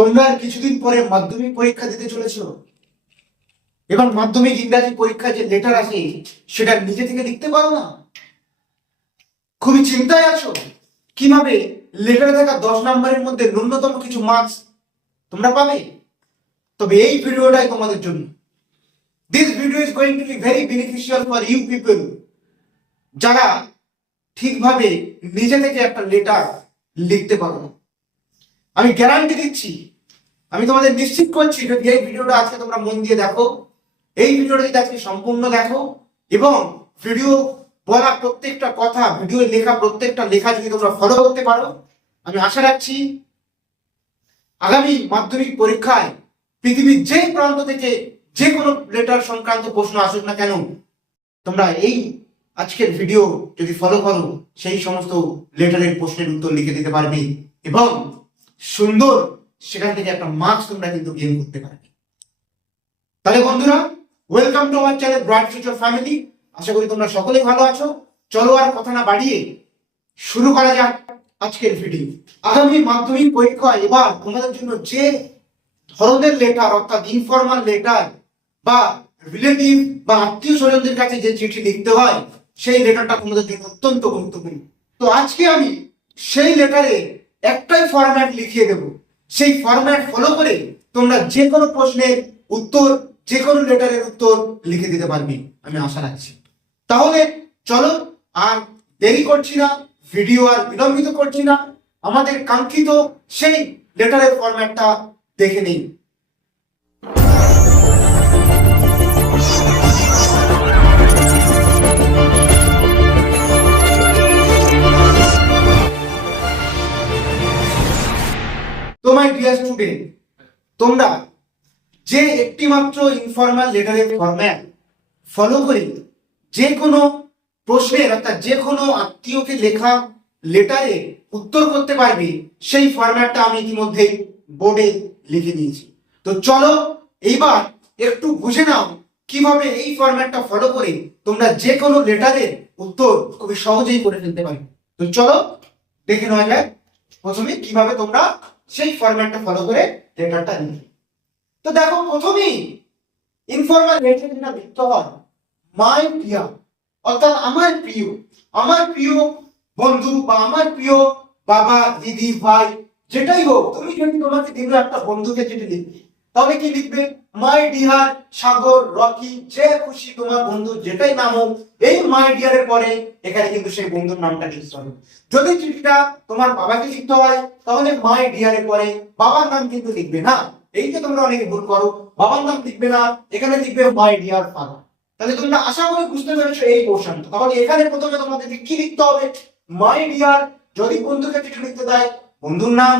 তোমরা কিছুদিন পরে মাধ্যমিক পরীক্ষা দিতে চলেছো। এবং মাধ্যমিক ইংরাজি পরীক্ষায় যে লেটার আসে, সেটা নিজে থেকে লিখতে পারো না? খুবই চিন্তায় আছো? কীভাবে লেটারে থাকা দশ নম্বরের মধ্যে ন্যূনতম কিছু মার্কস তোমরা পাবে? তবে এই ভিডিওটাই তোমাদের জন্য। This video is going to be very beneficial for you people যারা ঠিকভাবে নিজে থেকে একটা লেটার লিখতে পারো না। আমি গ্যারান্টি দিচ্ছি। আমি তোমাদের নিশ্চিত করছি যদি এই ভিডিওটা আজকে তোমরা মন দিয়ে দেখো, এই ভিডিওটা যদি আজকে সম্পূর্ণ দেখো এবং ভিডিও বলা প্রত্যেকটা কথা ভিডিও লেখা, প্রত্যেকটা লেখা যদি তোমরা ফলো করতে পারো, আমি আশা রাখছি আগামী মাধ্যমিক পরীক্ষায় পৃথিবীর যে প্রান্ত থেকে যে কোনো লেটার সংক্রান্ত প্রশ্ন আসুক না কেন, তোমরা এই আজকের ভিডিও যদি ফলো করো, সেই সমস্ত লেটারের প্রশ্নের উত্তর লিখে দিতে পারবে এবং সুন্দর, সেখান থেকে একটা মার্কস তোমরা কিন্তু গেম করতে পারবে। তাহলে বন্ধুরা welcome to our channel bright future family আশা করি তোমরা সকলেই ভালো আছো। চলো আর কথা না বাড়িয়ে শুরু করা যাক আজকের ভিডিও আগামী মাধ্যমিক পরীক্ষা এবার তোমাদের জন্য যে ধরনের লেটার অর্থাৎ ইনফর্মাল লেটার বা রিলেটিভ বা আত্মীয় স্বজনদের কাছে যে চিঠি লিখতে হয়, সেই লেটারটা তোমাদের জন্য অত্যন্ত গুরুত্বপূর্ণ। তো আজকে আমি সেই লেটারে একটাই ফরম্যাট লিখিয়ে দেব। সেই ফরম্যাট ফলো করে তোমরা যে কোনো প্রশ্নের উত্তর যে কোনো লেটারের উত্তর লিখে দিতে পারবে। আমি আশা রাখছি। তাহলে চলো আর দেরি করছি না ভিডিও আর বিলম্বিত করছি না। আমাদের কাঙ্ক্ষিত সেই লেটারের ফরম্যাটটা দেখে নিই। মাই ডিয়ার স্টুডেন্ট তোমরা যে একটি মাত্র ইনফর্মাল লেটারের ফরম্যাট ফলো করে যে কোনো প্রশ্নের অর্থাৎ যে কোনো আত্মীয়কে লেখা লেটারে উত্তর করতে পারবে, সেই ফরম্যাটটা আমি ইতিমধ্যে বোর্ডে লিখে দিয়েছি। তো চলো এইবার একটু বুঝে নাও কীভাবে এই ফরম্যাটটা ফলো করে তোমরা যে কোনো লেটারের উত্তর খুবই সহজেই করে ফেলতে পারবে। তো চলো দেখে নেওয়া যায় প্রথমে কীভাবে তোমরা সেই ফরম্যাটটা ফলো করে লেটারটা লিখি তো দেখো প্রথমেই ইনফর্মাল লেটার যেটা লিখতে হয় মাই প্রিয়া। অর্থাৎ আমার প্রিয়। আমার প্রিয় বন্ধু বা আমার প্রিয় বাবা, দিদি, ভাই, যেটাই হোক, তুমি যদি তোমাকে দিন একটা বন্ধুকে যেটা লিখবে তাহলে কি লিখবে? মাই ডিয়ার সাগর, রকি, যে খুশি তোমার বন্ধু যেটাই নাম হোক, এই মাই ডিয়ারের পরে এখানে কিন্তু সেই বন্ধুর নামটা লিখতে হবে। যদি চিঠিটা তোমার বাবাকে লিখতে হয়, তাহলে মাই ডিয়ারের পরে বাবার নাম কিন্তু লিখবে না। এই যে তোমরা অনেকে ভুল করো, বাবার নাম লিখবে না, এখানে লিখবে মাই ডিয়ার ফাদার তাহলে তোমরা আশা করি বুঝতে পেরেছ এই পোর্শনটা তাহলে এখানে প্রথমে তোমাদেরকে কি লিখতে হবে? মাই ডিয়ার যদি বন্ধুকে চিঠি লিখতে দেয়, বন্ধুর নাম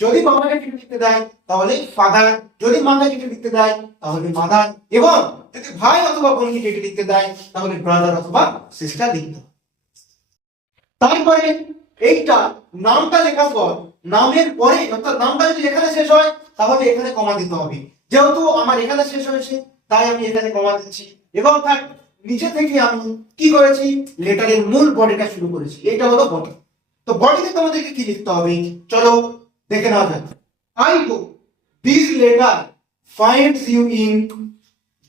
যদি বাবাকে চিঠি লিখতে দেয় তাহলে ফাদার যদি মাকে চিঠি লিখতে দেয়, তাহলে মাদার এবং যদি ভাই অথবা বোনকে চিঠি লিখতে দেয়, তাহলে ব্রাদার অথবা সিস্টার লিখতে তারপরে এইটা নামটা লেখার পর, নামের পরে অর্থাৎ নামটা যদি এখানে শেষ হয়, তাহলে এখানে কমা দিতে হবে। যেহেতু আমার এখানে শেষ হয়েছে, তাই আমি এখানে কমা দিচ্ছি। এবং তার নিচে থেকে আমি কি করেছি? লেটারের মূল বডিটা শুরু করেছি। এটা হলো বডি তো বডিতে তোমাদেরকে কি লিখতে হবে? চলো দেখে নেওয়া যাক I go this letter finds you in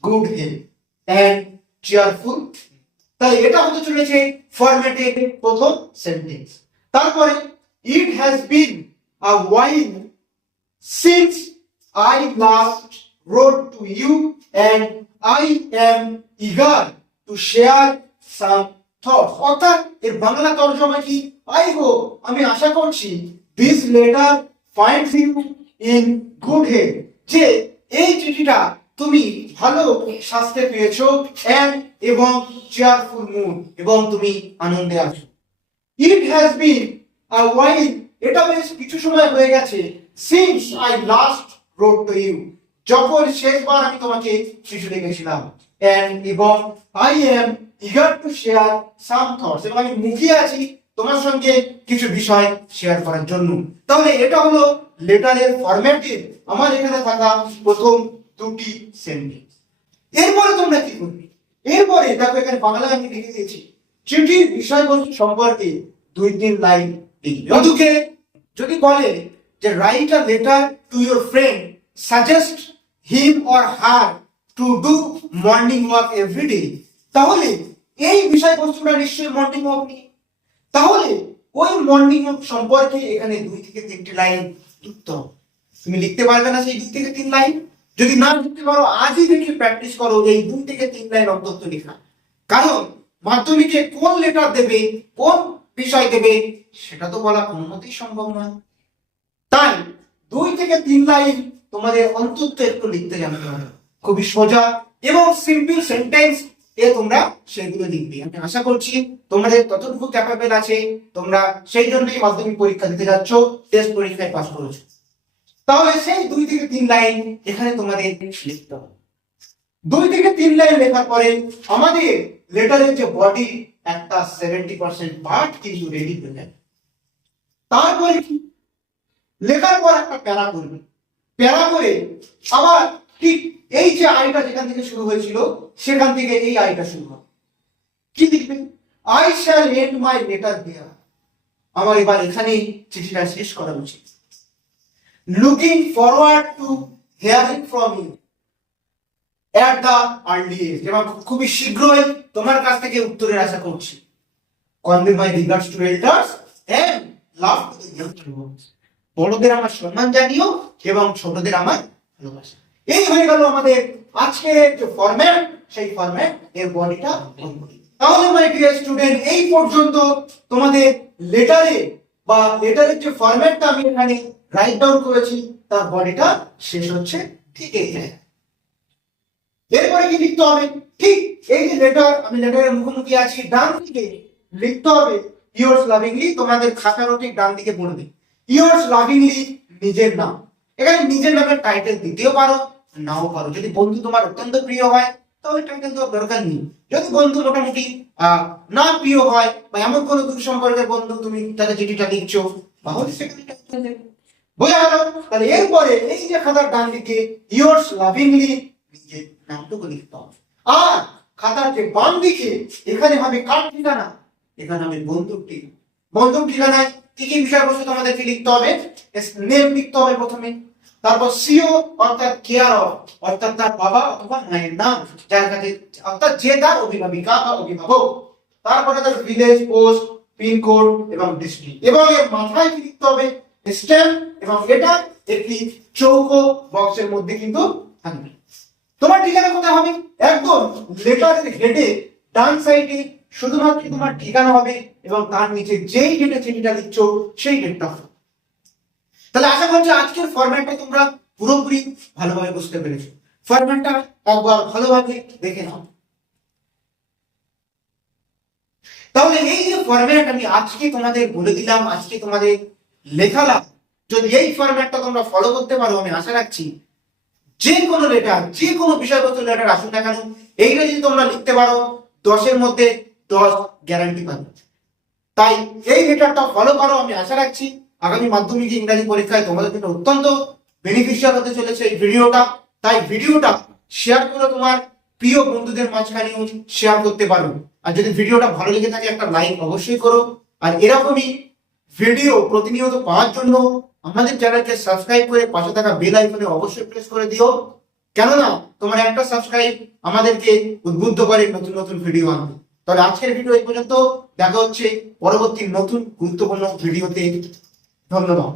good health and cheerful তাই এটা হতে চলেছে ফরম্যাটের প্রথম সেন্টেন্স তারপরে it has been a while since I last wrote to you and I am eager to share some thoughts অর্থাৎ এর বাংলা তর্জমা কি? আই হো আমি আশা করছি this letter finds you in good health যে এই চিঠিটা তুমি ভালো স্বাস্থ্যে পেয়েছ, and এবং চেয়ারফুল মুড এবং তুমি আনন্দে আছো। ইট হ্যাজ বিন আ ওয়াইল এটা বেশ কিছু সময় হয়ে গেছে since I last wrote to you যখন শেষবার আমি তোমাকে চিঠি লিখেছিলাম। And এবং I am eager to share some thoughts এবং আমি মুখিয়ে আছি তোমার সঙ্গে কিছু বিষয় শেয়ার করার জন্য। তাহলে এটা হলো লেটারের ফরম্যাটের আমার এখানে থাকা প্রথম দুটি সেন্টেন্স এরপরে তোমরা কি করবে? এরপরে দেখো এখানে বাংলায় আমি লিখে দিয়েছি। চিঠির বিষয়বস্তু সম্পর্কে দুই তিন লাইন লিখবে। অতুকে যদি বলে যে write a letter to your friend suggest him or her to do morning walk everyday তাহলে এই বিষয়বস্তুটা নিশ্চয়ই মর্নিং ওয়াক নিয়ে। তাহলে ওই মর্নিং ওয়াক সম্পর্কে এখানে দুই থেকে তিনটি লাইন লিখতে তুমি লিখতে পারবে না সেই দুই থেকে তিন লাইন যদি না লিখতে পারো, আজই থেকে প্র্যাকটিস করো এই দুই থেকে তিন লাইন অন্তত লেখা। কারণ মাধ্যমিকে কোন লেটার দেবে, কোন বিষয় দেবে, সেটা তো বলা কোনো মতেই সম্ভব নয়। তাই দুই থেকে তিন লাইন তোমাদের অন্তত একটু লিখতে জানতে হবে। খুবই সোজা এবং সিম্পল সেন্টেন্স এ তোমরা সেগুলো লিখবে। আমি আশা করছি তোমাদের ততটুকু ক্যাপাবেল আছে, তোমরা সেই জন্যই মাধ্যমিক পরীক্ষা দিতে যাচ্ছ টেস্ট পরীক্ষায় পাস করেছ। তাহলে সেই দুই থেকে তিন লাইন এখানে তোমাদের লিখতে হবে। দুই থেকে তিন লাইন লেখার পরে আমাদের লেটারের যে বডি একটা সেভেন্টি পার্সেন্ট পার্ট কিন্তু রেডি হয়ে যাবে তারপরে কি? লেখার পর একটা প্যারা করবে। প্যারা করে আবার ঠিক এই যে আয়টা যেখান থেকে শুরু হয়েছিল, সেখান থেকে এই আয়টা শুরু হবে। কি লিখবে I shall end my letter there আমার এবার এখানেই চিঠিটা শেষ করা উচিত। Looking forward to hearing from you at the earliest এবং খুবই শীঘ্রই তোমার কাছ থেকে উত্তরের আশা করছি। Convey my regards to elders and love to the বড়দের আমার সম্মান জানিও এবং ছোটদের আমার ভালোবাসা। এই হয়ে গেল আমাদের আজকের যে ফরম্যাট সেই ফরম্যাট এর বডিটা তাহলে মাই ডিয়ার স্টুডেন্ট এই পর্যন্ত তোমাদের লেটারে বা লেটারের যে ফরম্যাটটা আমি এখানে রাইট ডাউন করেছি, তার বডিটা শেষ হচ্ছে ঠিক এই এরপরে কি লিখতে হবে? ঠিক এই যে লেটার আমি লেটারের মুখোমুখি আছি, ডান দিকে লিখতে হবে ইয়োর্স লাভিংলি তোমাদের খাতারও ঠিক ডান দিকে পড়বে। ইয়োর্স লাভিংলি নিজের নাম। এখানে নিজের নামের টাইটেল দিতেও পারো নাও পারো। যদি বন্ধু তোমার অত্যন্ত প্রিয় হয় তাহলে এটা কিন্তু দরকার নেই। যদি বন্ধু মোটামুটি না প্রিয় হয়, বা এমন কোনো দূর সম্পর্কের বন্ধু তুমি তাকে চিঠিটা লিখছো তাহলে সেখানে বোঝা গেল, তাহলে এরপরে এই যে খাতার ডান দিকে ইয়োর্স লাভিংলি নিজের নামটুকু লিখতে হবে। আর খাতার যে বাম দিকে, এখানে হবে কার ঠিকানা? এখানে হবে বন্ধুর ঠিকানা। বন্ধুর ঠিকানায় কি কি বিষয়বস্তু তোমাদেরকে লিখতে হবে? নেম লিখতে হবে প্রথমে। তারপর সিও, অর্থাৎ কেয়ার অফ, অর্থাৎ তার বাবা অথবা মায়ের নাম, যার কাছে অর্থাৎ যে তার অভিভাবিকা বা অভিভাবক। তারপরে তার ভিলেজ পোস্ট পিনকোড এবং ডিস্ট্রিক্ট এবং এর মাথায় কি লিখতে হবে? স্ট্যাম্প এবং এটা একটি চৌকো বক্সের মধ্যে কিন্তু থাকবে। তোমার ঠিকানা কোথায় হবে? একদম লেটারের হেডে ডান সাইডে শুধুমাত্র তোমার ঠিকানা হবে এবং তার নিচে যেই ডেটে চিঠিটা লিখছো, সেই ডেটটা হবে। তাহলে আশা করছি আজকের ফরম্যাটটা তোমরা পুরোপুরি ভালোভাবে বুঝতে পেরেছ। ফরম্যাটটা একবার ভালোভাবে দেখে নাও। তাহলে এই যে ফরম্যাট আমি আজকে তোমাদের বলে দিলাম, আজকে তোমাদের লেখালাম, যদি এই ফরম্যাটটা তোমরা ফলো করতে পারো, আমি আশা রাখছি যে কোনো লেটার যে কোনো বিষয়বস্তু লেটার আসুন না কেন, এইটা যদি তোমরা লিখতে পারো, দশের মধ্যে দশ গ্যারান্টি পাবে। তাই এই লেটারটা ফলো করো, আমি আশা রাখছি। আগামী মাধ্যমিক ইংরাজি পরীক্ষায় তোমাদের জন্য অত্যন্ত বেনিফিশিয়াল হতে চলেছে এই ভিডিওটা। তাই ভিডিওটা শেয়ার করে তোমার প্রিয় বন্ধুদের মাঝখানেও শেয়ার করতে পারো। আর যদি ভিডিওটা ভালো লেগে থাকে, একটা লাইক অবশ্যই করো। আর এরকমই ভিডিও প্রতিনিয়ত পাওয়ার জন্য আমাদের চ্যানেলকে সাবস্ক্রাইব করে পাশে থাকা বেল আইকনে অবশ্যই প্রেস করে দিও। কেননা, তোমার একটা সাবস্ক্রাইব আমাদেরকে উদ্বুদ্ধ করে নতুন নতুন ভিডিও আনতে। তাহলে আজকের ভিডিও এই পর্যন্ত। দেখা হচ্ছে পরবর্তী নতুন গুরুত্বপূর্ণ ভিডিওতে 能不能懂